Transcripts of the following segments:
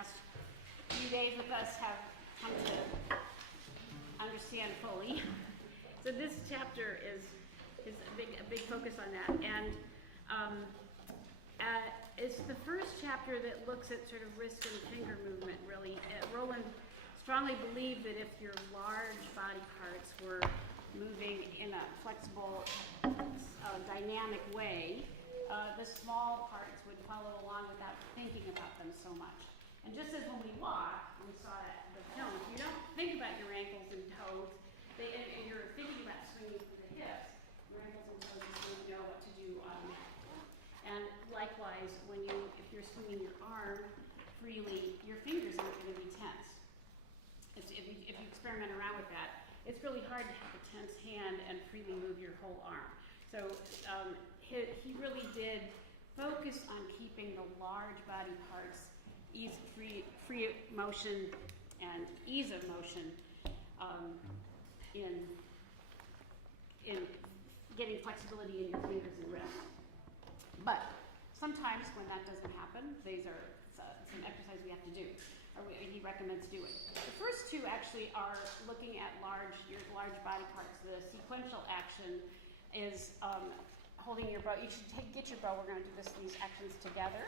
last few days with us have come to understand fully. So this chapter is a big focus on that, and it's the first chapter that looks at sort of wrist and finger movement, really. Rolland strongly believed that if your large body parts were moving in a flexible, dynamic way, the small parts would follow along without thinking about them so much. And just as when we walk, we saw that the film, if you don't think about your ankles and toes, and you're thinking about swinging through the hips, your ankles and toes don't know what to do. And likewise, if you're swinging your arm freely, your fingers aren't going to be tense. If you experiment around with that, it's really hard to have a tense hand and freely move your whole arm. So he really did focus on keeping the large body parts free motion and ease of motion in getting flexibility in your fingers and wrists. But sometimes when that doesn't happen, these are some exercise we have to do, or he recommends doing. The first two actually are looking at your large body parts. The sequential action is holding your bow. You should get your bow. We're going to do these actions together.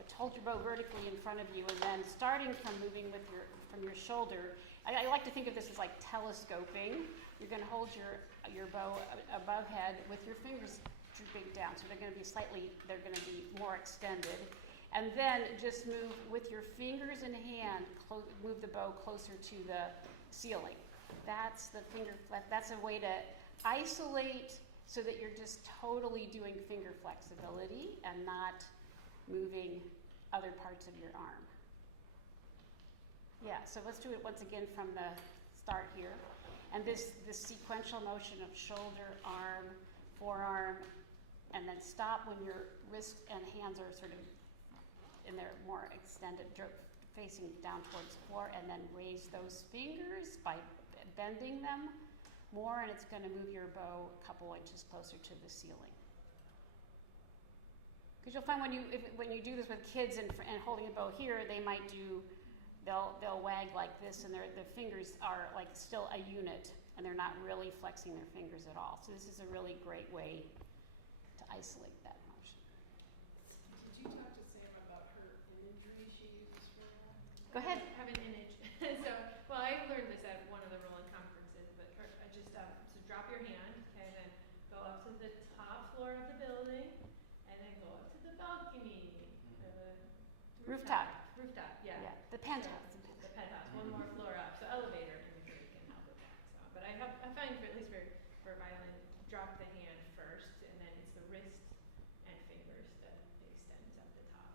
But hold your bow vertically in front of you, and then starting from moving from your shoulder. I like to think of this as like telescoping. You're going to hold your bow above head with your fingers drooping down, so they're going to be more extended. And then just move with your fingers in hand, move the bow closer to the ceiling. That's a way to isolate so that you're just totally doing finger flexibility and not moving other parts of your arm. Yeah, so let's do it once again from the start here. And this sequential motion of shoulder, arm, forearm, and then stop when your wrists and hands are sort of in their more extended, facing down towards the floor, and then raise those fingers by bending them more, and it's going to move your bow a couple inches closer to the ceiling. Because you'll find when you do this with kids and holding a bow here, they'll wag like this, and the fingers are like still a unit, and they're not really flexing their fingers at all. So this is a really great way to isolate that motion. Did you talk to Sam about her imagery she uses for that? Go ahead. I have an image. Well, I learned this at one of the Rolland conferences, but I just, so drop your hand, okay, then go up to the top floor of the building, and then go up to the balcony, Rooftop, yeah. The penthouse. So, the penthouse, one more floor up. So elevator imagery can help with that. So, but I find at least for violin, drop the hand first, and then it's the wrist and fingers that extends up the top.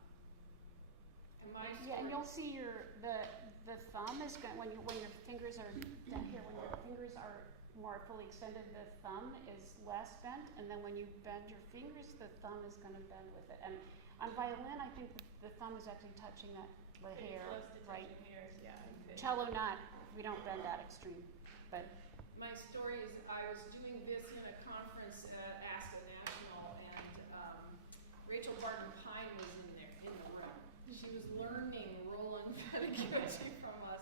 And you'll see the thumb is going when your fingers are down here. When your fingers are more fully extended, the thumb is less bent, and then when you bend your fingers, the thumb is going to bend with it. And on violin, I think the thumb is actually touching the hair, close to right? Hairs, yeah. Cello, not. We don't bend that extreme, but. My story is I was doing this in a conference at ASCA National, and Rachel Barton-Pine was in the room. She was learning Rolland Pedagogy from us.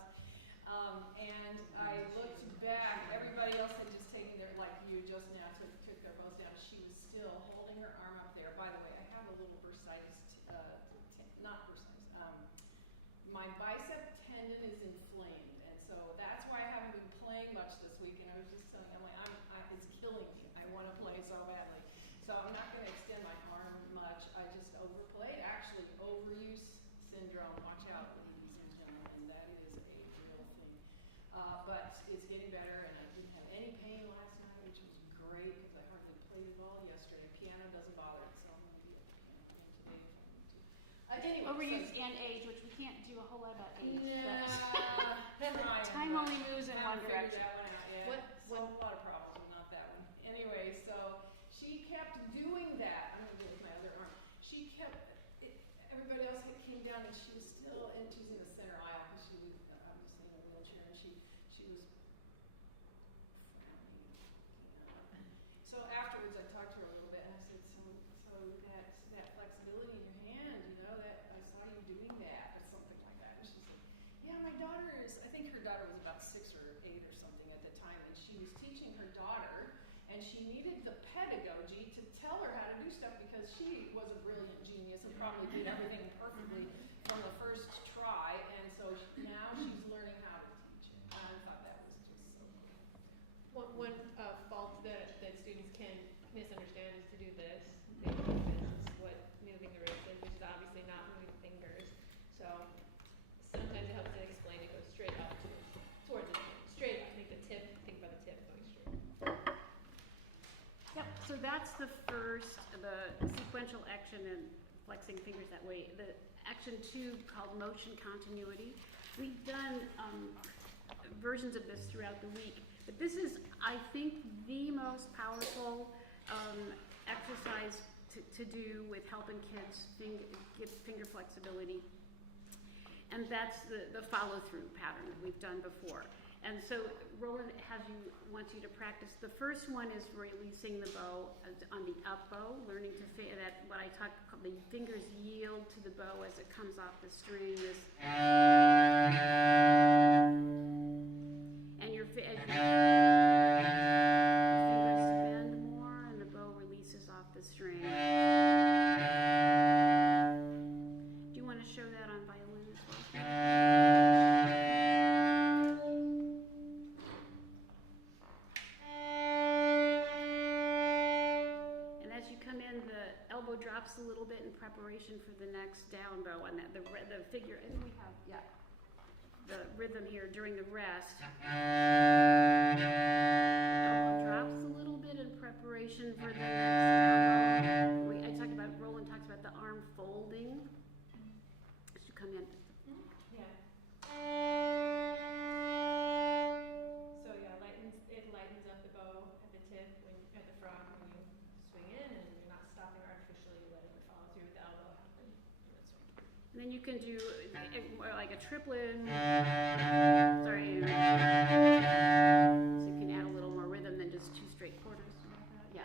And I looked back, everybody else had just taken their, like you just now took their bows down. She was still holding her arm up there. By the way, I have a little my bicep tendon is inflamed, and so that's why I haven't been playing much this week. And I was just telling Emily, it's killing me. I want to play so badly. So I'm not going to extend my arm much. I just overplay. Actually, overuse syndrome. Watch out, ladies and gentlemen. That is a real thing. But it's getting better, and I didn't have any pain last night, which was great because I hardly played at all yesterday. Piano doesn't bother me, so I'm going to be at the piano playing today if I need to. Anyway, overuse and age, which we can't do a whole lot about age. Nah, time only moves in one direction. That one out, yeah. A lot of problems, but not that one. Anyway, so she kept doing that. I'm going to do it with my other arm. She kept. Everybody else came down, and she was still, and she's in the center aisle because she was obviously in a wheelchair, and she was frowning. So afterwards, I talked to her a little bit, and I said, so that flexibility in your hand, that I saw you doing that. she's teaching her daughter, and she needed the pedagogy to tell her how to do stuff because she was a brilliant genius and probably did everything perfectly from the first try, and so now she's learning how to teach it. And I thought that was just so cool. One fault that students can misunderstand is to do this. They think this is what moving the wrist is, which is obviously not moving fingers. So sometimes it helps to explain it goes straight up towards the straight up. Make the tip, think about the tip going straight. Yep, so that's the first, the sequential action and flexing fingers that way. The action 2 called motion continuity. We've done versions of this throughout the week, but this is, I think, the most powerful exercise to do with helping kids get finger flexibility. And that's the follow-through pattern that we've done before. And so Rolland wants you to practice. The first one is releasing the bow on the up bow, learning to that what I talk the fingers yield to the bow as it comes off the string. And your fingers bend more, and the bow releases off the string. Do you want to show that on violin as well? Drops a little bit in preparation for the next down bow on that the figure, and we have the rhythm here during the rest. Elbow drops a little bit in preparation for the next down bow. I talked about Rolland talks about the arm folding as you come in. Yeah. So yeah, it lightens up the bow at the tip at the frog when you swing in, and you're not stopping artificially, letting the follow through with the elbow happen. And then you can do like a triplet. Sorry. So you can add a little more rhythm than just 2 straight quarters. Yeah.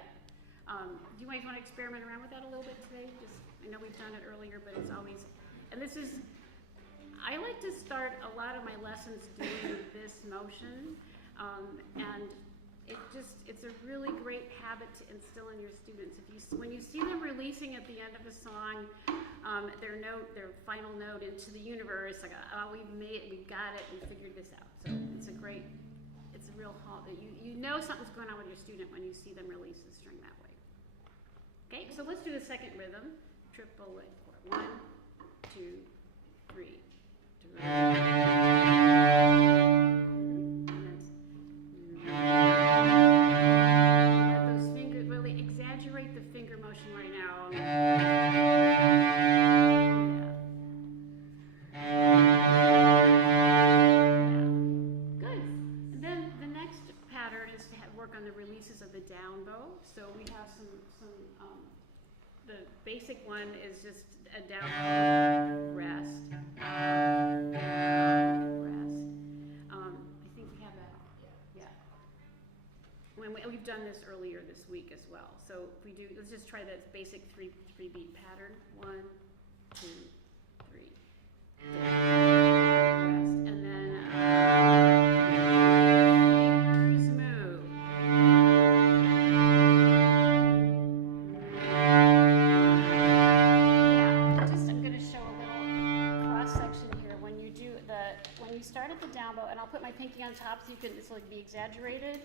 Do you guys want to experiment around with that a little bit today? I know we've done it earlier, but it's always, and this is, I like to start a lot of my lessons doing this motion, and it's a really great habit to instill in your students. When you see them releasing at the end of a song, their final note into the universe, like, oh, we've got it, we figured this out. So it's a real you know something's going on with your student when you see them release the string that way. Okay, so let's do the second rhythm, triple leg chord. 1, 2, 3. Let those fingers really exaggerate the finger motion right now. Good. And then the next pattern is to work on the releases of the down bow. So we have some the basic one is just a down bow, rest, rest. I think we have that. Yeah. We've done this earlier this week as well. So if we do, let's just try that basic three beat pattern. 1, 2, 3. Down, rest, and then fingers move. I'm going to show a little cross section here. When you start at the down bow, and I'll put my pinky on top so this will be exaggerated.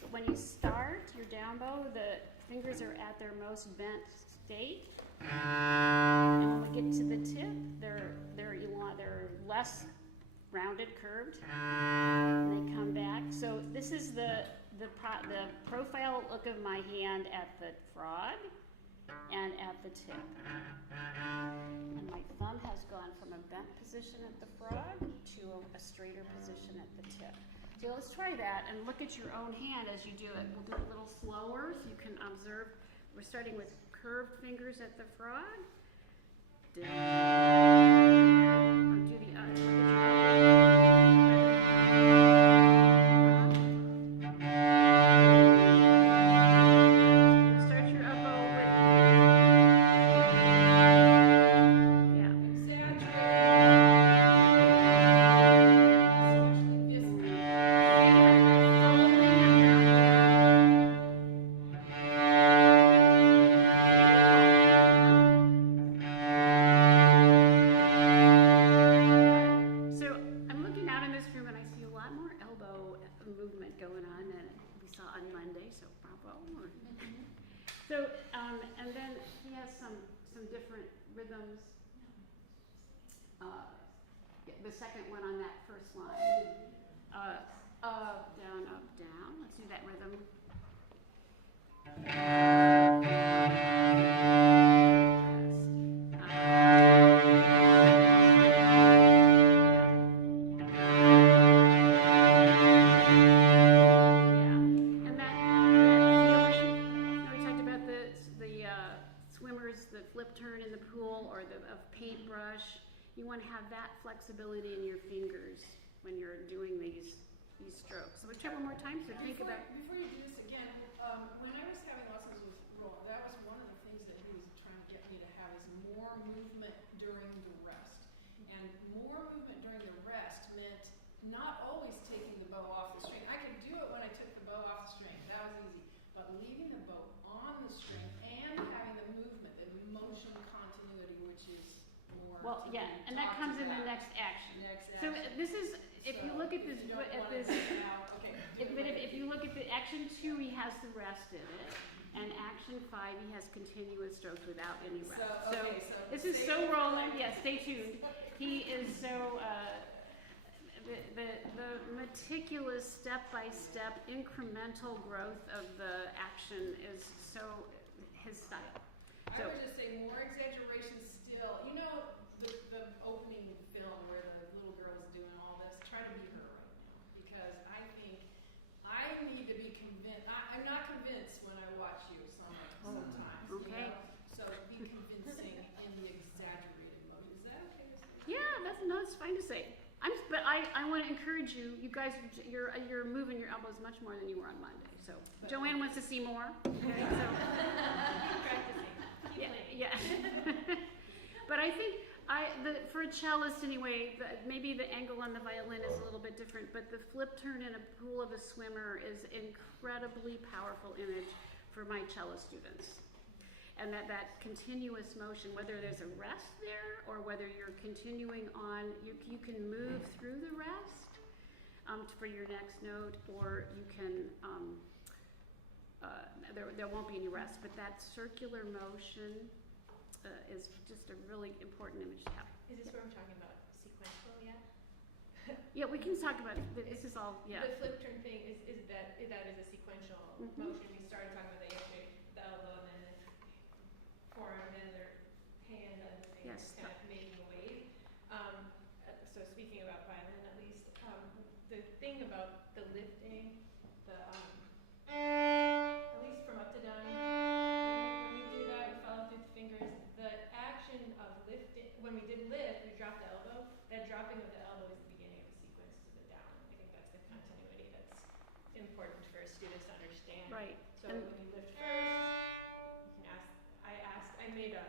But when you start your down bow, the fingers are at their most bent state, and when we get to the tip, they're less rounded, curved, and they come back. So this is the profile look of my hand at the frog and at the tip. And my thumb has gone from a bent position at the frog to a straighter position at the tip. So let's try that and look at your own hand as you do it. We'll do it a little slower so you can observe. We're starting with curved fingers at the frog. Down. I'll do the look at your start your up bow with So, and then he has some different rhythms. Yeah, the second one on that first line. Up, down, up, down. Let's do that rhythm. You want to have that flexibility in your fingers when you're doing these strokes. So we'll try one more time. So think about. Before you do this again, when I was having lessons with Rolland, that was one of the things that he was trying to get me to have is more movement during the rest. And more movement during the rest meant not always taking the bow off the string. I could do it when I took the bow off the string. That was easy. But leaving the bow on the string and having the movement, the motion continuity, which is more. Well, yeah, and that comes in the next action. So this is, if you look at this, if you look at the action 2, he has the rest in it, and action 5, he has continuous strokes without any rest. So this is so Rolland. Yeah, stay tuned. He is so the meticulous step-by-step incremental growth of the action is so his style. I would just say more exaggeration still. You know, the opening film where the little girl is doing all this, try to be her right now. Because I think I need to be convinced. I'm not convinced when I watch you sometimes. Okay. You know? So be convincing in the exaggerated mode. Is that okay to say? Yeah, that's fine to say. But I want to encourage you. You guys, you're moving your elbows much more than you were on Monday. So Joanne wants to see more. Okay, so Practicing. yeah. But I think for a cellist anyway, maybe the angle on the violin is a little bit different, but the flip turn in a pool of a swimmer is incredibly powerful image for my cello students. And that continuous motion, whether there's a rest there or whether you're continuing on, you can move through the rest for your next note, or you can, there won't be any rest, but that circular motion is just a really important image to have. Is this where I'm talking about sequential yet? Yeah, we can talk about it. This is all, yeah. The flip turn thing is that is a sequential motion. We started talking about that yesterday, the elbow and then the forearm and their hand and the finger kind of making a wave. So speaking about violin at least, the thing about the lifting, at least from up to down, when we do that, we follow through the fingers. The action of lifting, when we did lift, we dropped the elbow. That dropping of the elbow is the beginning of the sequence to the down. I think that's the continuity that's important for students to understand. Right. So when you lift first, you can ask. I made a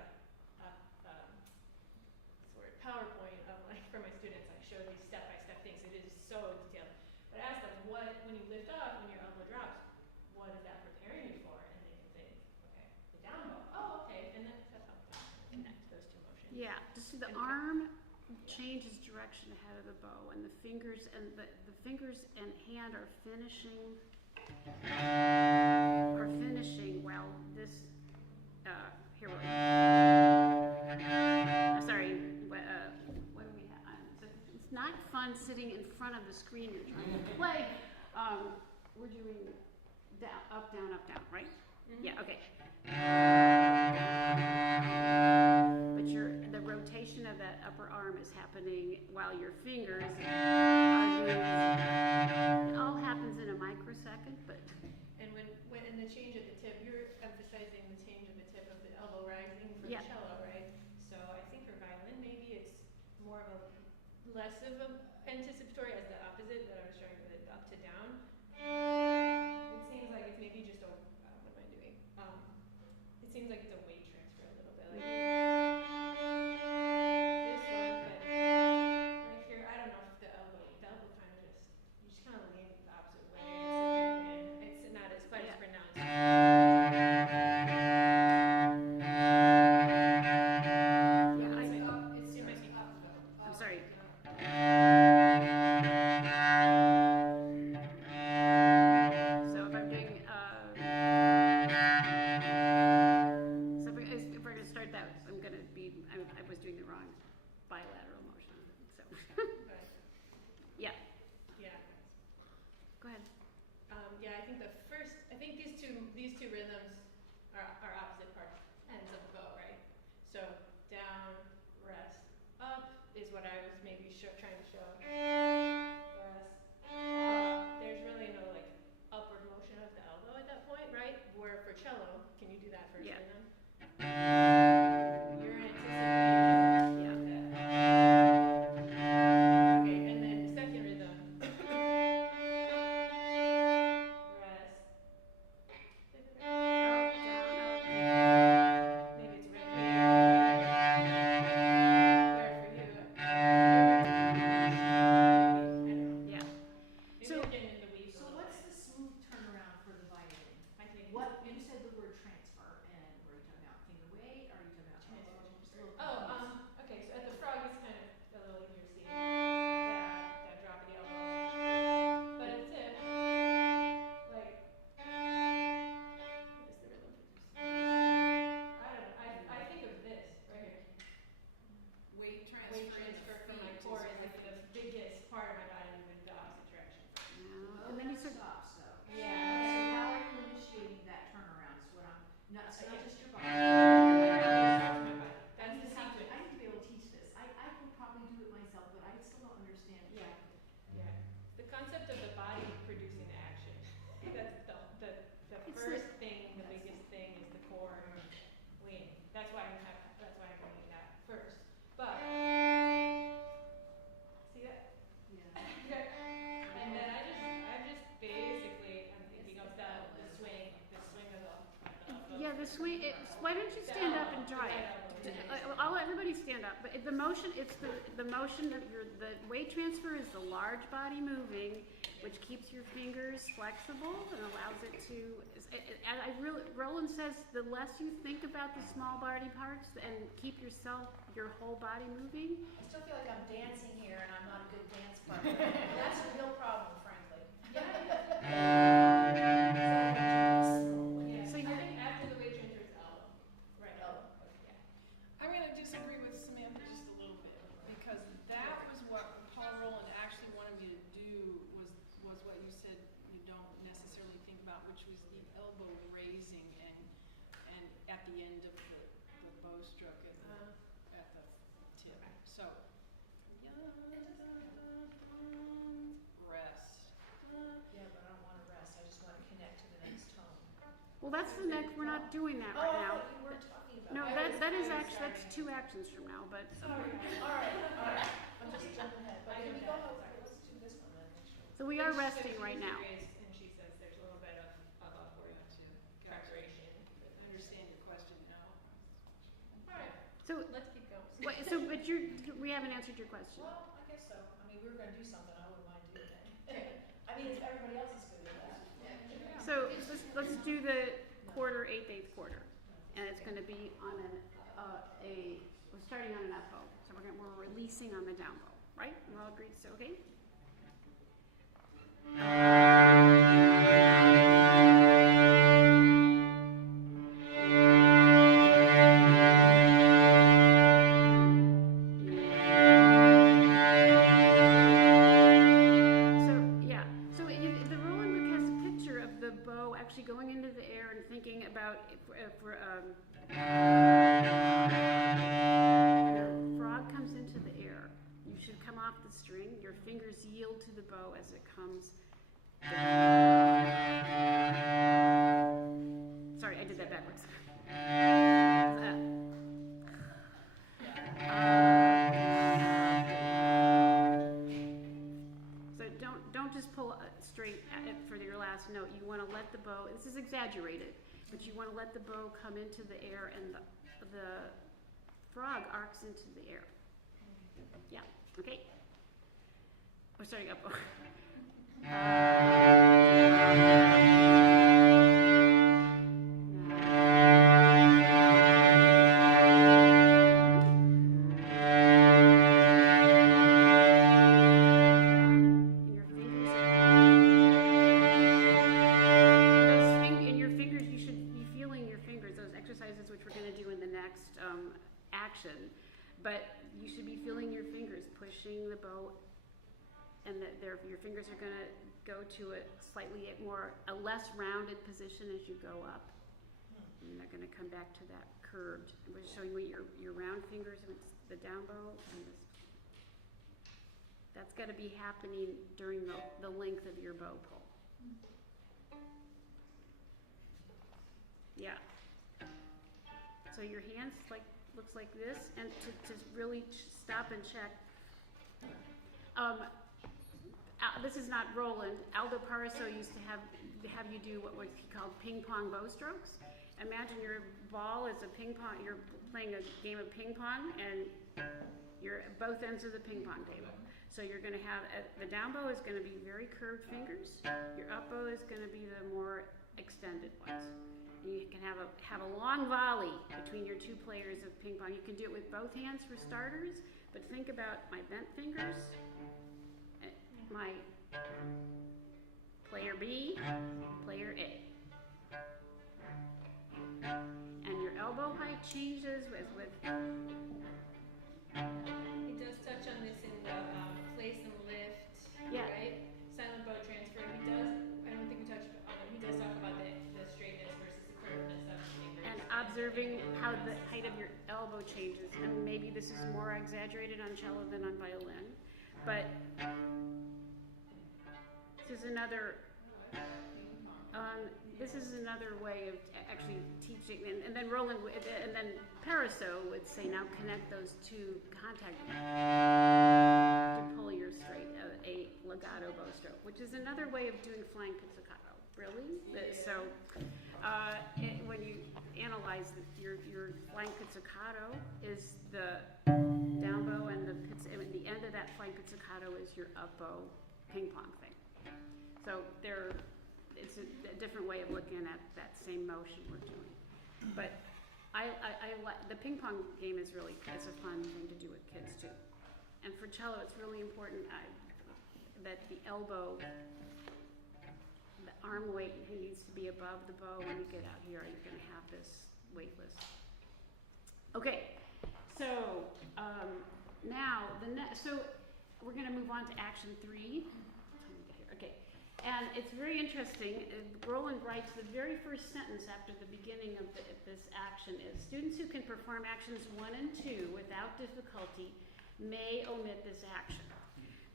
PowerPoint of for my students. I showed these step-by-step things. It is so detailed. But I asked them, when you lift up, when your elbow drops, what is that preparing you for? And they can think, okay, the down bow. Oh, okay, and that's how connect those two motions. Yeah, just see the arm changes direction ahead of the bow, and the fingers and the fingers and hand are finishing while this here we sorry, what do we have? It's not fun sitting in front of the screen you're trying to play. We're doing down, up, down, right? Mm-hmm. Yeah, okay. But the rotation of that upper arm is happening while your fingers are doing this. It all happens in a microsecond, but. And when in the change of the tip, you're emphasizing the change of the tip of the elbow rising for the cello, right? So I think for violin, maybe it's more of less of a anticipatory as the opposite that I was showing with it up to down. It seems like it's maybe just what am I doing? It seems like it's a weight transfer a little bit. Like this one, but right here, I don't know if the elbow kind of you just kind of lean the opposite way. It's not as quite as pronounced. I'm sorry. So if I'm doing do that first Yeah. rhythm. You're anticipating Yeah. that. Okay, and then the second rhythm. Rest. Up, down, up. Maybe it's right here. Where for you? Yeah. Maybe So- we're getting in the weeds a So little what's bit. the smooth turnaround for the violin? I think. What, you said the word transfer, and were you talking about finger weight, or are you talking about Transfer. elbow? Just a little Oh, confused. okay, so at the frog it's kind of a little easier to see. That drop of the elbow. But at the tip, like, what is the rhythm for this? I don't know, I think of this, right here. Weight transfer. Weight transfer from my core is like the biggest part of my body moving the opposite direction. Yeah. Oh, And then you that sort stops though. Yeah. So how are you initiating that turnaround is what I'm, it's not just your body. That's the sequence. I need to be able to teach this. I could probably do it myself, but I still don't understand it. Yeah, yeah. The concept of the body producing the action. That's the It's first thing, the biggest thing is the core lean. That's why I'm doing that first. But see that? Yeah. Okay. And then I'm just basically thinking of the swing of the yeah, the swing. Why don't you stand up and try it? I'll let everybody stand up. But the motion, it's the motion that the weight transfer is the large body moving, which keeps your fingers flexible and allows it to. Rolland says the less you think about the small body parts and keep your whole body moving. I still feel like I'm dancing here and I'm not a good dance partner. That's a real problem, frankly. Yeah. So I you- think after the weight transfer is elbow. Right. Elbow. Yeah. I'm going to disagree with Samantha just a little bit, because that was what Paul Rolland actually wanted me to do, was what you said you don't necessarily think about, which was the elbow raising and at the end of the bow stroke at the tip. So, rest. Yeah, but I don't want to rest. I just want to connect to the next tone. Well, that's the next. We're not doing that Oh, right I now. thought you were talking about No, that. that is actually that's 2 actions from now. But Sorry. All right. I'm just jumping ahead. But can we go, let's do this one then. so we are resting right now. And she says there's a little bit of upward to preparation. I understand your question now. Alright, So let's keep going. but we haven't answered your question. Well, I guess so. I mean, we were going to do something. I wouldn't mind doing it. I mean, if everybody else is good with that. So let's do the quarter, 8/8 quarter, and it's going to be on we're starting on an up bow, so we're releasing on the down bow, right? We're all agreed, so okay. The Rolland book has a picture of the bow actually going into the air and thinking about when a frog comes into the air, you should come off the string. Your fingers yield to the bow as it comes. Sorry, I did that backwards. So don't just pull straight at it for your last note. You want to let the bow. This is exaggerated, but you want to let the bow come into the air, and the frog arcs into the air. Yeah. Okay. We're starting up. But you should be feeling your fingers pushing the bow, and your fingers are going to go to a less rounded position as you go up. And they're going to come back to that curved. We're showing you your round fingers with the down bow. And that's got to be happening during the length of your bow pull. Yeah. so your hands looks like this, and to really stop and check. This is not Rolland. Aldo Paraso used to have you do what he called ping pong bow strokes. Imagine your ball is a ping pong. You're playing a game of ping pong, and you're at both ends of the ping pong table. So you're going to have the down bow is going to be very curved fingers. Your up bow is going to be the more extended ones. And you can have a long volley between your two players of ping pong. You can do it with both hands for starters, but think about my bent fingers, my player B, player A. And your elbow height changes with He does touch on this in the place and lift, Yeah. right? Silent bow transfer. He does, I don't think we touched on it, he does talk about the straightness versus the curvedness of the fingers. and observing how the height of your elbow changes. And maybe this is more exaggerated on cello than on violin, but this is another way of actually teaching. And then Rolland and then Paraso would say, now connect those two contact to pull your straight, a legato bow stroke, which is another way of doing flying pizzicato. Really? So when you analyze your flying pizzicato is the down bow, and the end of that flying pizzicato is your up bow ping pong thing. So it's a different way of looking at that same motion we're doing. But I like the ping pong game is it's a fun thing to do with kids too. And for cello, it's really important that the elbow, the arm weight needs to be above the bow. When you get out here, you're going to have this weightless. Okay, so now so we're going to move on to action 3. Okay. And it's very interesting. Rolland writes the very first sentence after the beginning of this action is, students who can perform actions 1 and 2 without difficulty may omit this action.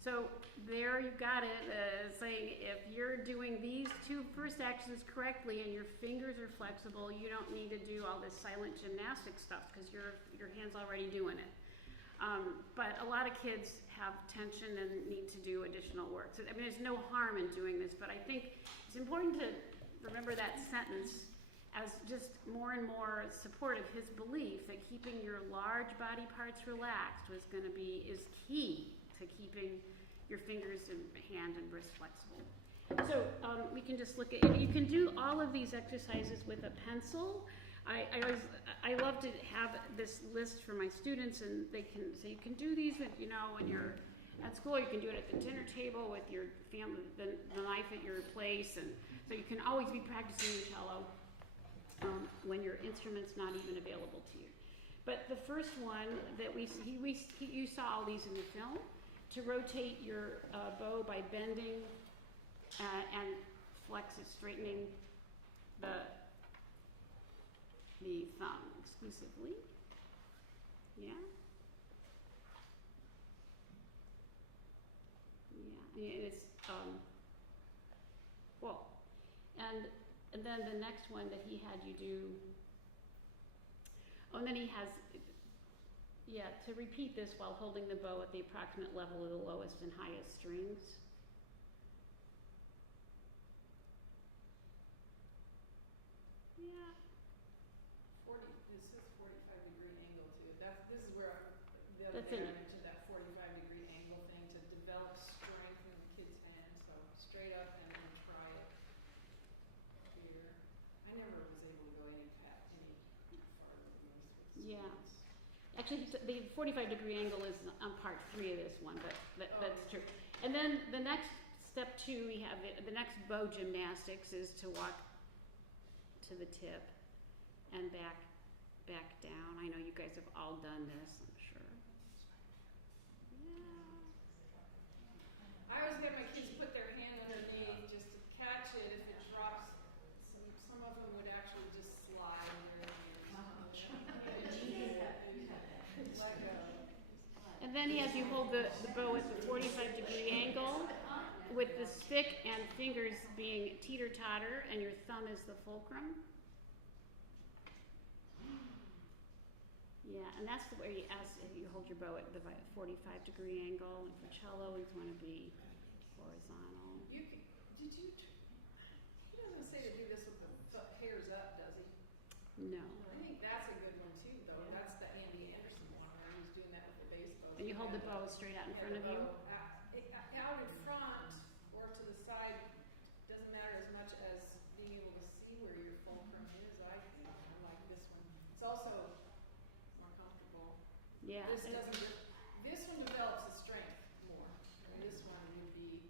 So there you got it, saying if you're doing these 2 first actions correctly and your fingers are flexible, you don't need to do all this silent gymnastics stuff because your hand's already doing it. But a lot of kids have tension and need to do additional work. So, I mean, there's no harm in doing this, but I think it's important to remember that sentence as just more and more support of his belief that keeping your large body parts relaxed is key to keeping your fingers and hand and wrist flexible. So we can just look at, you can do all of these exercises with a pencil. I love to have this list for my students, and they can say you can do these with, when you're at school. You can do it at the dinner table with your family, the knife at your place, and so you can always be practicing your cello when your instrument's not even available to you. But the first one that you saw all these in the film, to rotate your bow by bending and straightening the thumb exclusively. Yeah. It's well, and then the next one that he had you do. Oh, and then he has to repeat this while holding the bow at the approximate level of the lowest and highest strings. Yeah. This is 45-degree angle too. This is where the other That's day in I it. mentioned that 45-degree angle thing to develop strength in the kid's hand. So straight up and then try it here. I never was able to go any farther than this with Yeah. students. Actually, the 45-degree angle is on part 3 of this one, but that's true. And then the next step 2, we have the next bow gymnastics is to walk to the tip and back down. I know you guys have all done this, I'm sure. Yeah. I always get my kids put their hand underneath just to catch it. If it drops, some of them would actually just slide right here. Let go. And then he has you hold the bow at the 45-degree angle with the stick and fingers being teeter-totter, and your thumb is the fulcrum. and that's the way you hold your bow at the 45-degree angle, and for cello, we want to be horizontal. He doesn't say to do this with the hairs up, does he? No. I think that's a good one too, though. That's the Andy Anderson one, where he was doing that with the bass bow. And you hold the bow straight out in front of you? Out in front or to the side doesn't matter as much as being able to see where your fulcrum is, I think. I like this one. It's also more comfortable. Yeah. This one develops the strength more. This one would be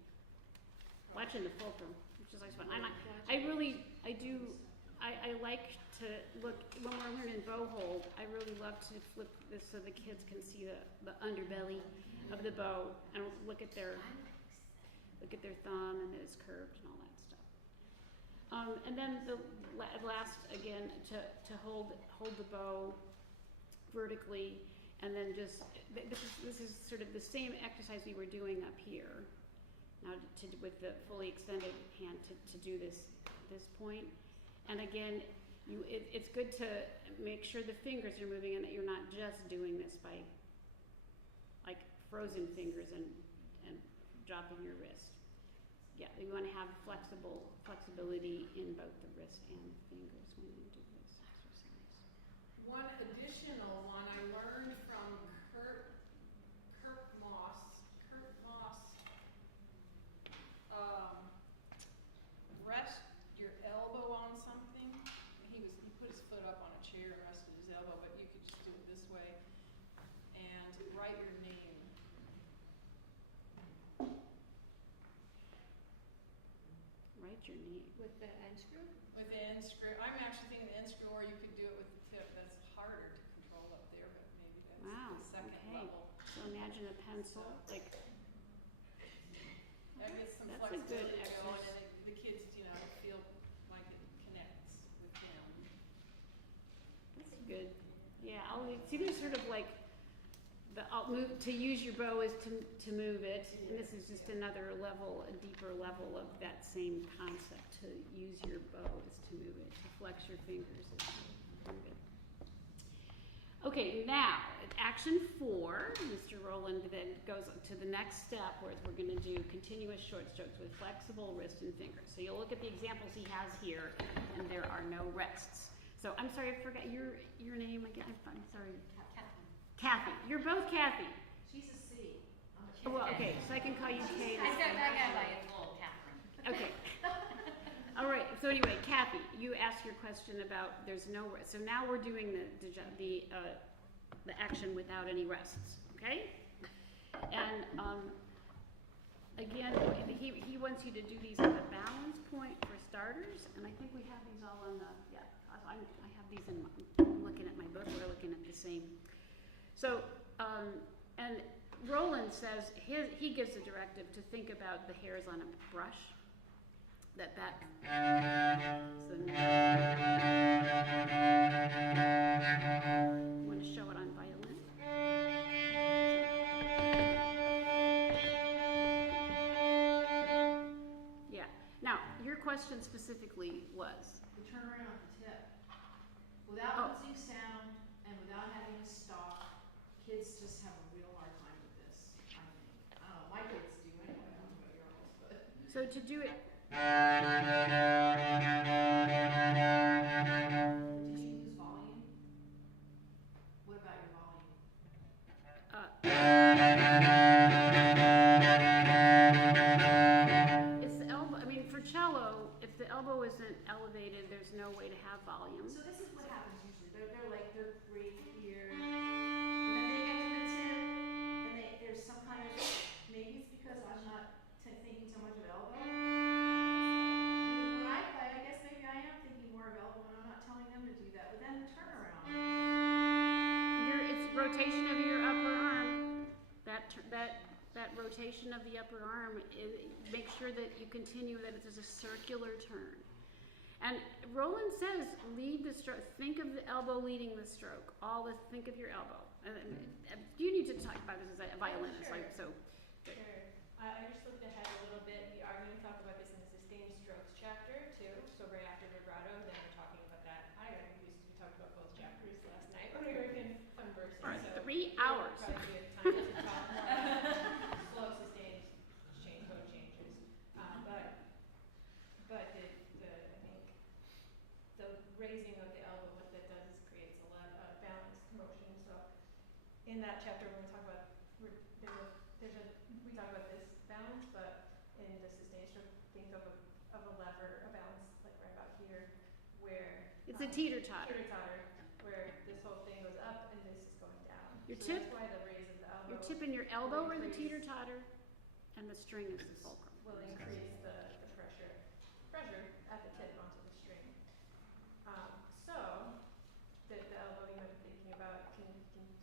Watching the fulcrum, which is like fun. I like to look, when we're learning bow hold, I really love to flip this so the kids can see the underbelly of the bow and look at their thumb and that it's curved and all that stuff. And then the last, again, to hold the bow vertically, and then just, this is sort of the same exercise we were doing up here. Now with the fully extended hand to do this point. And again, it's good to make sure the fingers are moving and that you're not just doing this by like frozen fingers and dropping your wrist. Yeah, you want to have flexibility in both the wrist and the fingers when you do this exercise. one additional one I learned from Kurt Moss. Rest your elbow on something. He put his foot up on a chair and rested his elbow, but you could just do it this way and write your name. Write your name. With the end screw? With the end screw. I'm actually thinking the end screw, or you could do it with the tip. That's harder to control up there, but maybe that's Wow, the second okay. level. So imagine a pencil, like, That gets some that's a good flexibility going, exercise. and the kids, feel like it connects with them. That's good. Yeah, see, there's sort of like to use your bow is to move it, and this is just another level, a deeper level of that same concept. To use your bow is to move it. To flex your fingers is to move it. Okay, now action 4. Mr. Rolland then goes to the next step, where we're going to do continuous short strokes with flexible wrist and fingers. So you'll look at the examples he has here, and there are no rests. So I'm sorry, I forgot your name again. I'm sorry. Kathy. You're both Kathy. She's a C. I'm a Oh, well, okay, so I can call you Kate. I got by a full Catherine. Okay. All right. So anyway, Kathy, you asked your question about there's no rest. So now we're doing the action without any rests. Okay. And again, he wants you to do these at the balance point for starters, and I think we have these all on the I have these in. I'm looking at my book. We're looking at the same. So, and Rolland says he gives a directive to think about the hairs on a brush. So you want to show it on violin? Yeah. Now, your question specifically was? The turnaround at the tip. Without losing sound and without having to stop, kids just have a real hard time with this, I think. I don't know, my kids do anyway, I don't know about yours, but. So to do it. Did you lose volume? What about your volume? It's the elbow. I mean, for cello, if the elbow isn't elevated, there's no way to have volume. So this is what happens usually. They're great here, and then they get to the tip, and there's some kind of, maybe it's because I'm not thinking so much of elbow. I mean, when I play, I guess maybe I am thinking more of elbow, and I'm not telling them to do that. But then the turnaround. It's rotation of your upper arm. That rotation of the upper arm, make sure that you continue, that it's a circular turn. And Rolland says, lead the stroke. Think of the elbow leading the stroke. Think of your elbow. You need to talk about this as a violinist, Sure. So. Sure. I just looked ahead a little bit. We are going to talk about this in the sustained strokes chapter too. So right after vibrato, then we're talking about that. I got confused. We talked about both chapters last night when we were conversing. Hours. Probably be a time to talk more slow sustained code changes. But I think the raising of the elbow, what that does is creates a lot of balanced motion. So in that chapter, when we talk about we talk about this balance, but in the sustained stroke, think of a lever, a balance like right about here, where It's a teeter-totter. Where this whole thing goes up and this is going down. Your So tip- that's why the raise of the elbow You're tipping your elbow or the increase- teeter-totter, and the string is the fulcrum. will increase the pressure at the tip onto the string. So the elbow you might be thinking about can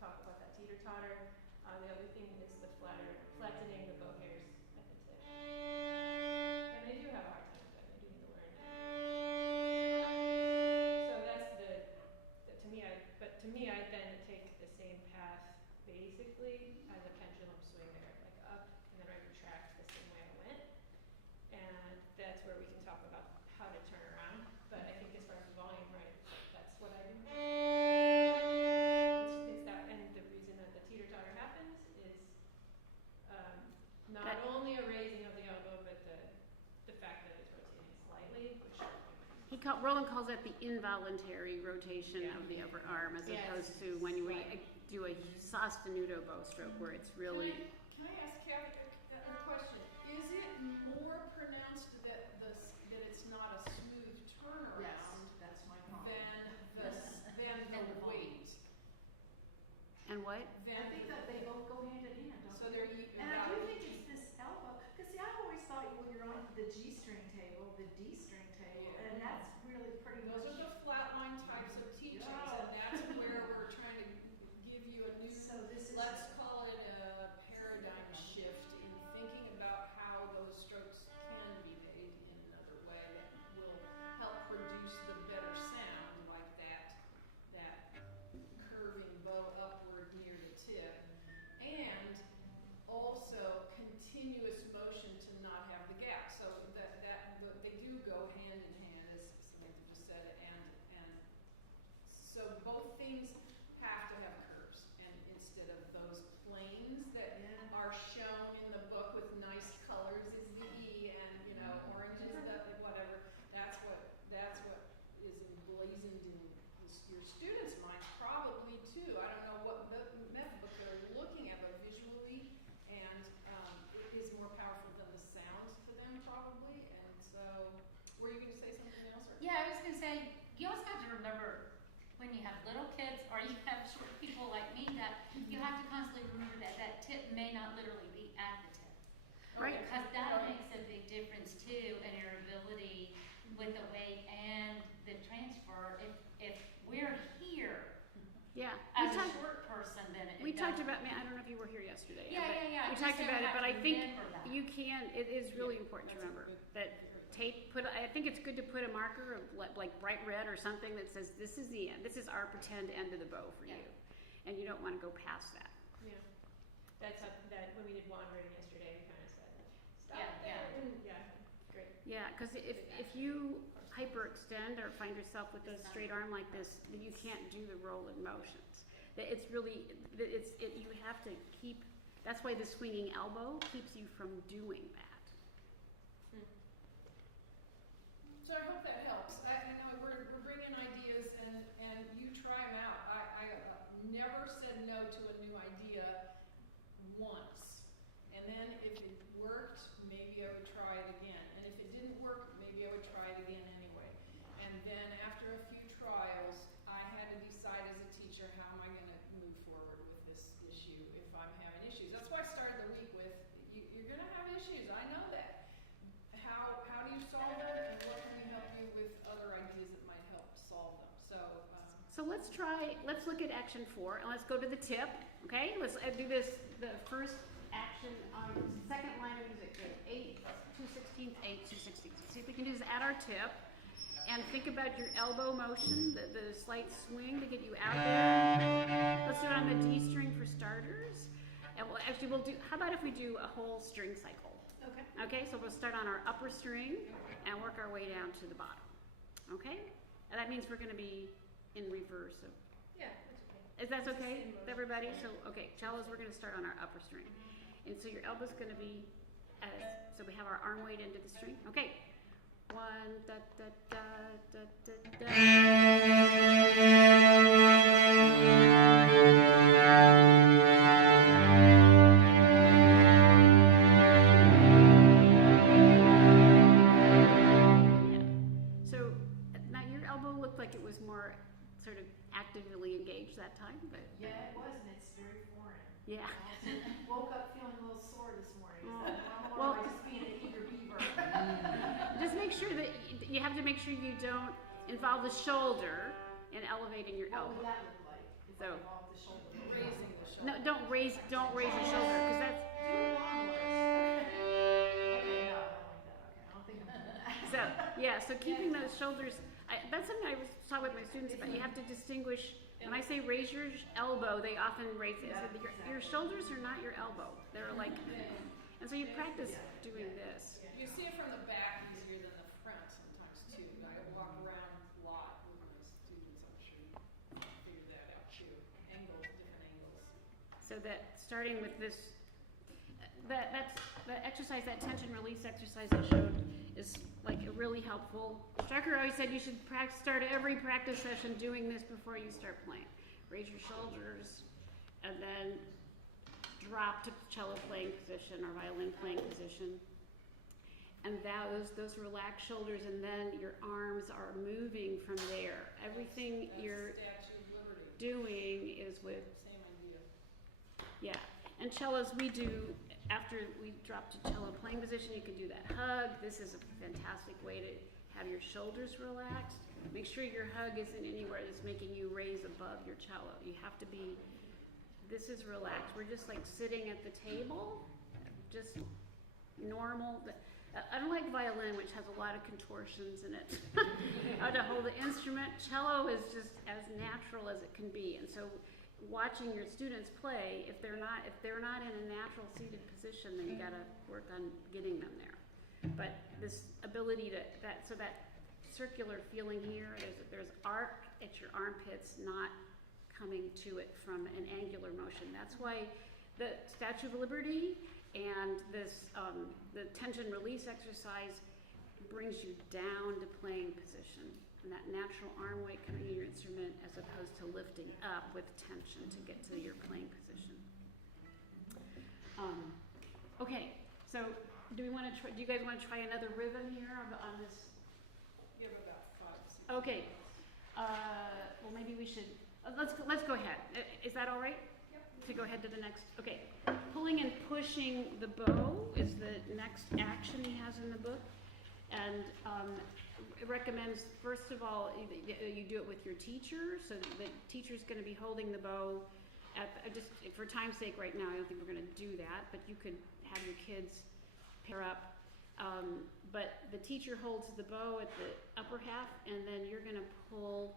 talk about that teeter-totter. The other thing is the flattening the bow hairs at the tip. And they do have a hard time with that. They do need to learn that. So that's to me, I then take the same path basically as a pendulum swing there, like up, and then I retract the same way I went. And that's where we can talk about how to turn around. But I think as far as volume, right, that's what I do. It's that, and the reason that the teeter-totter happens is not only a raising of the elbow, but the fact that it's rotating slightly, which Rolland calls that the involuntary rotation of the upper arm, as opposed to when you do a sostenuto bow stroke, where it's really. Can I ask Kathy a question? Is it more pronounced that it's not a smooth turnaround Yes, that's my problem. than the weight? And what? I think that they both go hand in hand, don't So they? they're even And I out. do think it's this elbow, because see, I've always thought when you're on the G string table, the D string table, Yeah. and that's really pretty Those much. are the flatline types of teachings, Yeah. and that's where we're trying to give you a new, So this is. let's call it a paradigm shift in thinking about how those strokes can be made in another way that will help produce the better sound, like that curving bow upward near the tip, and also continuous motion to not have the gap. So they do go hand in hand, as Samantha just said, and so both things have to have curves, and instead of those planes that are shown in the book with nice colors, it's the E, and orange is the whatever. That's what is emblazoned in your students' minds, probably too. I don't know what method book they're looking at, but visually, and it is more powerful than the sound to them, probably. And so, were you going to say something else? Or? Yeah, I was gonna say, you always have to remember when you have little kids or you have short people like me that you have to constantly remember that tip may not literally be at the tip. Right. Because that makes a big difference too in your ability with the weight and the transfer. If we're here Yeah. as a short person, then We talked about. I don't know if you were here yesterday. Yeah. We Just talked so about it, have but to I think remember that. you can. It is really important to remember that tape. I think it's good to put a marker of like bright red or something that says this is the end. This is our pretend end of the bow for you, and you don't want to go past that. Yeah, that's that when we did wandering yesterday, we kind of said, stop Yeah, there. yeah. And great. Yeah, because if you hyperextend or find yourself with a straight arm like this, then you can't do the rolling motions. It's really you have to keep. That's why the swinging elbow keeps you from doing that. So I hope that helps. I know we're bringing ideas, and you try them out. I never said no to a new idea once, and then if it worked, maybe I would try it again. And if it didn't work, maybe I would try it again anyway. And then after a few trials, I had to decide as a teacher, how am I going to move forward with this issue if I'm having issues. That's why I started the week with, you're going to have issues. I know that. How do you solve them, and what can we help you with other ideas that might help solve them? So let's look at action 4, and let's go to the tip. Okay, let's do this. The first action on the second line of music, 8, 2/16, 8, 2/16. See if we can do this at our tip, and think about your elbow motion, the slight swing to get you out there. Let's do it on the D string for starters, and we'll do. How about if we do a whole string cycle? Okay. Okay, so we'll start on our upper string and work our way down to the bottom. Okay, and that means we're going to be in reverse of. Yeah, that's okay. Is that okay Same with everybody? motion. So, okay, cellos, we're gonna start on our upper string. And so your elbow's gonna be as, so we have our arm weight into the string. Okay. 1, da, da, da, da, da, Yeah. So now your elbow looked like it was more sort of actively engaged that time, but Yeah, it was, and it's very foreign. yeah. I also woke up feeling a little sore this morning. Is that normal, Well- or am I just being an eager beaver? Just make sure that you have to make sure you don't involve the shoulder in elevating your What would elbow. that look like if I So- involved the shoulder? Raising the shoulder. No, don't raise your shoulder because that's Do it lawnmowers. Okay, no, I don't like that. Okay, I don't think I'm doing that. so yeah. So keeping those shoulders, that's something I was taught with my students about. You have to distinguish. When I say raise your elbow, they often raise it. So your shoulders are not your elbow. They're like, and so you practice doing this. You see it from the back easier than the front sometimes too. I walk around a lot with my students. I'm sure you figured that out too. Angles, different angles. So that starting with this, that's the exercise, that tension release exercise I showed is like really helpful. Strucker always said you should start every practice session doing this before you start playing. Raise your shoulders and then drop to cello playing position or violin playing position. And those relaxed shoulders, and then your arms are moving from there. Everything That's you're Statue of Liberty. doing is with, Same idea. yeah. And cellos, we do, after we drop to cello playing position, you can do that hug. This is a fantastic way to have your shoulders relaxed. Make sure your hug isn't anywhere that's making you raise above your cello. You have to be, this is relaxed. We're just like sitting at the table, just normal. Unlike violin, which has a lot of contortions in it, how to hold the instrument, cello is just as natural as it can be. And so watching your students play, if they're not in a natural seated position, then you gotta work on getting them there. But this ability to, that circular feeling here, there's arc at your armpits, not coming to it from an angular motion. That's why the Statue of Liberty and this the tension release exercise brings you down to playing position, and that natural arm weight coming in your instrument as opposed to lifting up with tension to get to your playing position. Okay, so do you guys want to try another rhythm here on this? You have about 5 seconds. Okay, well maybe we should, let's go ahead. Is that all right? To go ahead to the next, okay. Pulling and pushing the bow is the next action he has in the book. And it recommends, first of all, you do it with your teacher. So the teacher's gonna be holding the bow just for time's sake right now, I don't think we're gonna do that, but you could have your kids pair up. But the teacher holds the bow at the upper half, and then you're gonna pull,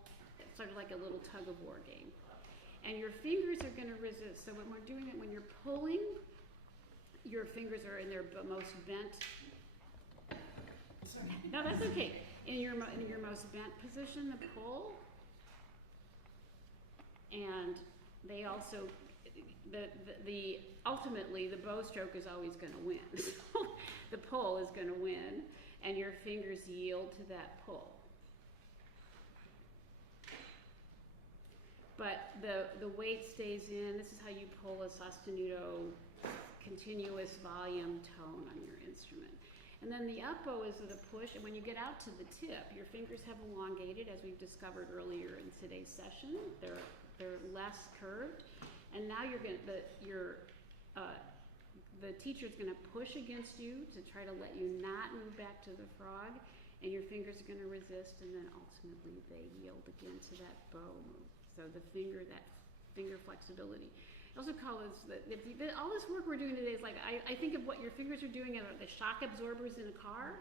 sort of like a little tug of war game. And your fingers are going to resist. So when we're doing it, when you're pulling, your fingers are in their most bent. No, that's okay. In your most bent position to pull. And they also, ultimately the bow stroke is always going to win. So the pull is going to win, and your fingers yield to that pull. But the weight stays in. This is how you pull a sostenuto continuous volume tone on your instrument. And then the up bow is the push, and when you get out to the tip, your fingers have elongated, as we've discovered earlier in today's session. They're less curved, and now the teacher's going to push against you to try to let you not move back to the frog, and your fingers are going to resist, and then ultimately they yield again to that bow move. So that finger flexibility. I also call this, all this work we're doing today is like, I think of what your fingers are doing are the shock absorbers in a car.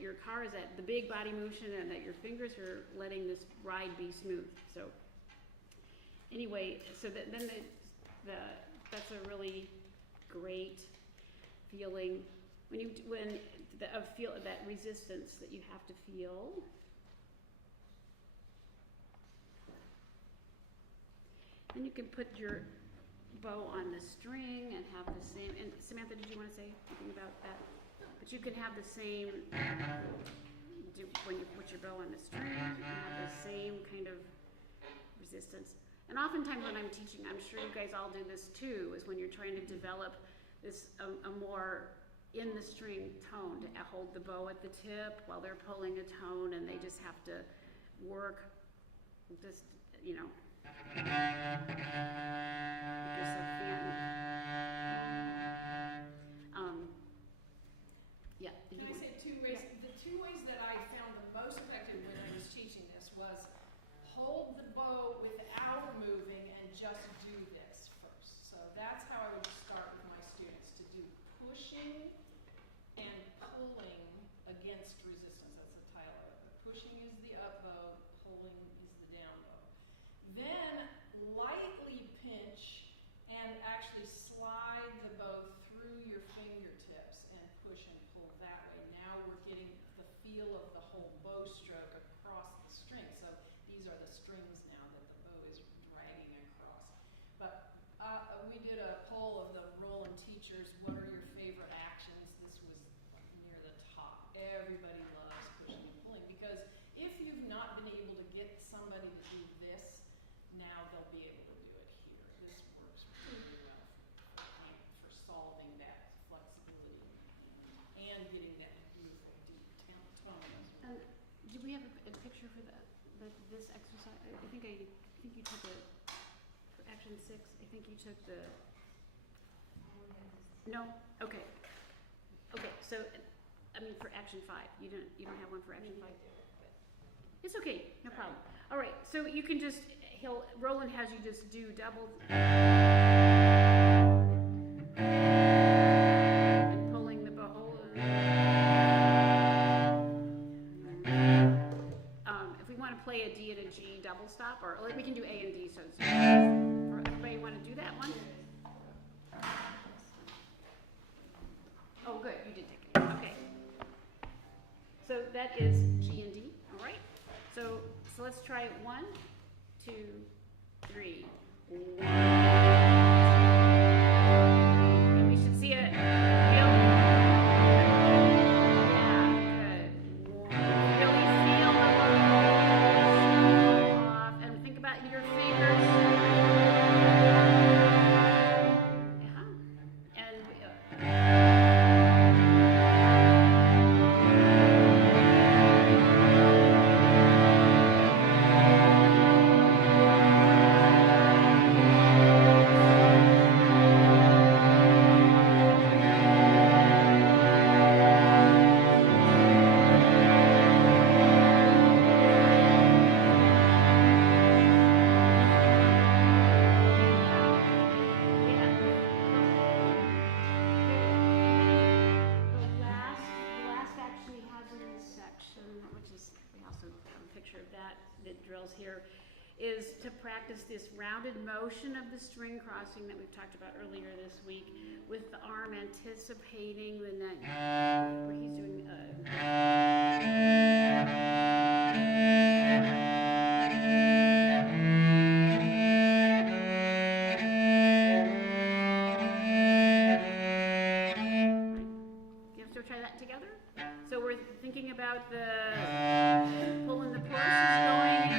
Your car is at the big body motion, and that your fingers are letting this ride be smooth. So anyway, so then that's a really great feeling feel that resistance that you have to feel. And you can put your bow on the string and have the same, and Samantha, did you want to say anything about that? But you can have the same, when you put your bow on the string, you can have the same kind of resistance. And oftentimes when I'm teaching, I'm sure you guys all do this too, is when you're trying to develop this, a more in the string tone, to hold the bow at the tip while they're pulling a tone, and they just have to work, just, you know, just a fan. Yeah. Can I say two ways? Yeah. The two ways that I found the most effective when I was teaching this was hold the bow without moving and just do this first. So that's how I would start with my students, to do pushing and pulling against resistance. That's the title of it. Pushing is the up bow, pulling is the down bow. Then lightly pinch and actually slide the bow through your fingertips and push and pull that way. Now we're getting the feel of the whole bow stroke across the string. So these are the strings now that the bow is dragging across. But we did a poll of the Rolland teachers. What are your favorite actions? This was near the top. Everybody loves pushing and pulling, because if you've not been able to get somebody to do this, now they'll be able to do it here. This works really well for solving that flexibility and getting that beautiful deep tone as well. And do we have a picture for this exercise? I think you took it for action 6. I think you took the. No. Okay. Okay. So, I mean, for action 5, you don't have one for action 5. It's okay. No problem. All right. So you can just Rolland has you just do double. And pulling the bow. If we want to play a D and a G double stop, or like we can do A and D. So, everybody want to do that one? Oh, good. You did take it. Okay. So that is G and D. All right. So let's try 1, 2, 3. 1. And we should see it. Yeah, good. 1. Really feel the bow off, and think about your fingers. Yeah. And here is to practice this rounded motion of the string crossing that we've talked about earlier this week, with the arm anticipating the neck, where he's doing You have to try that together? So we're thinking about the pulling the pulses going.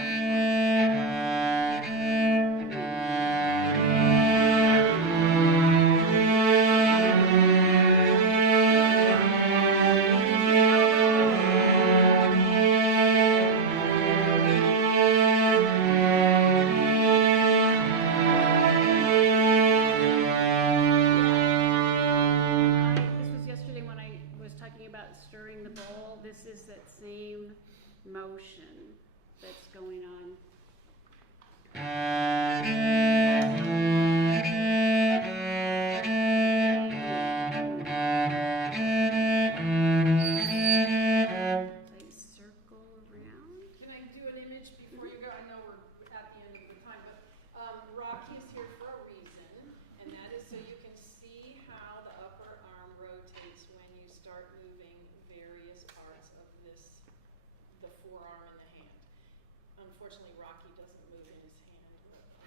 Stirring the bowl. This is that same motion that's going on. Circle around. Can I do an image before you go? I know we're at the end of the time, but Rocky's here for a reason, and that is so you can see how the upper arm rotates when you start moving various parts of the forearm and the hand. Unfortunately, Rocky doesn't move in his hand.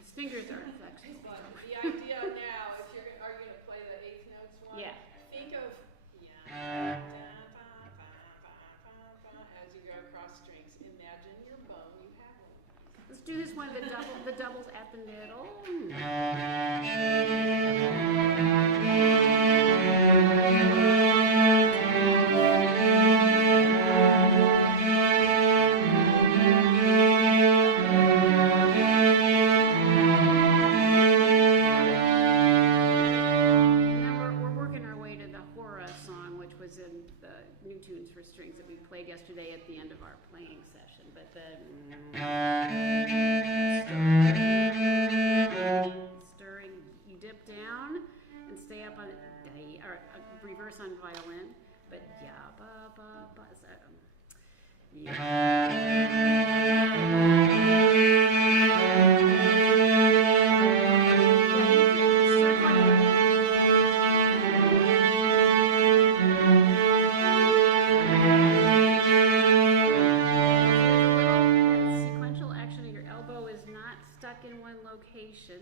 His fingers are flexible. But the idea now, if you're are you gonna play the eighth notes one? Yeah. Think of as you go across strings. Imagine your bone. You have one. Let's do this one, the doubles at the middle. Strings that we played yesterday at the end of our playing session, but the stirring, you dip down and stay up on or reverse on violin, but ya ba ba ba is that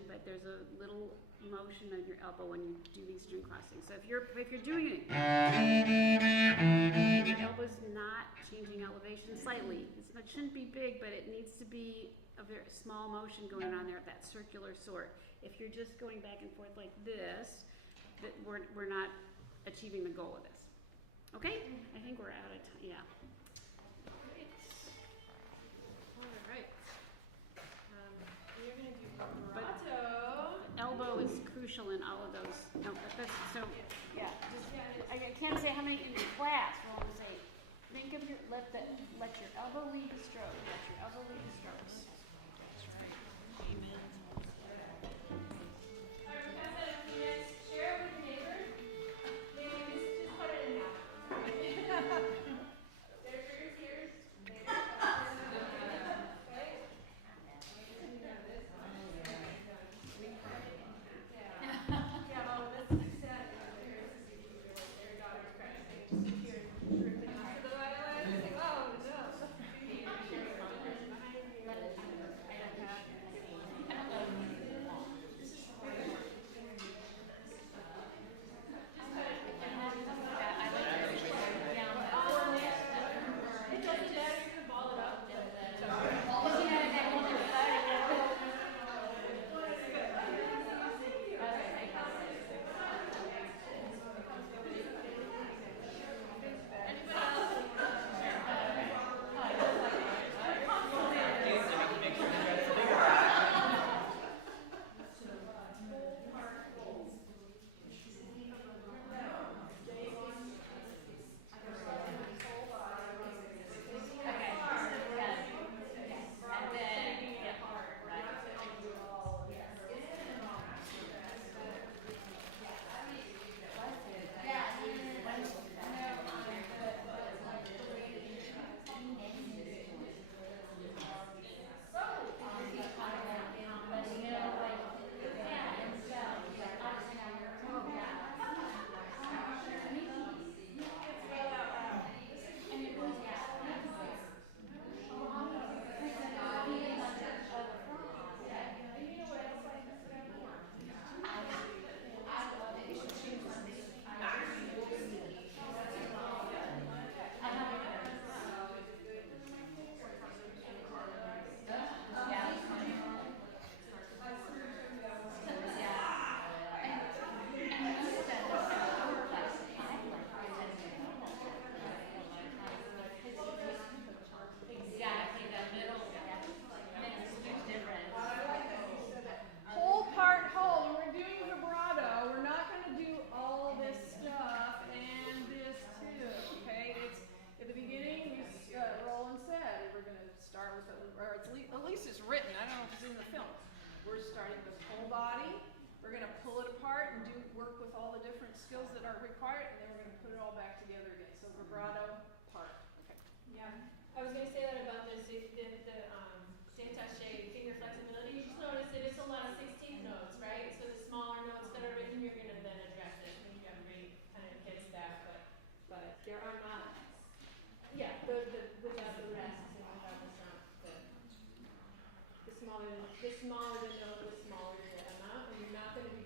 but there's a little motion on your elbow when you do these string crossings. So if you're doing it, your elbow's not changing elevation slightly. It shouldn't be big, but it needs to be a very small motion going on there of that circular sort. If you're just going back and forth like this, that we're not achieving the goal of this. Okay? I think we're out of time. Yeah. Elbow is crucial in all of those. No, that's so. Yeah, I can't say how many in your class will always say, think of your let your elbow lead the stroke. Let your elbow lead the strokes. That's right. Amen. Share it with your neighbors. Just cut it in half. There's your ears. Skills that are required, and then we're going to put it all back together again. So vibrato, part. Okay. Yeah, I was going to say that about the détaché finger flexibility. You just notice that it's a lot of 16th notes, right? So the smaller notes that are written, you're going to then address it when everybody kind of hits that. But there are not, without the rest and without the smaller than the note, the smaller the amount, and you're not gonna be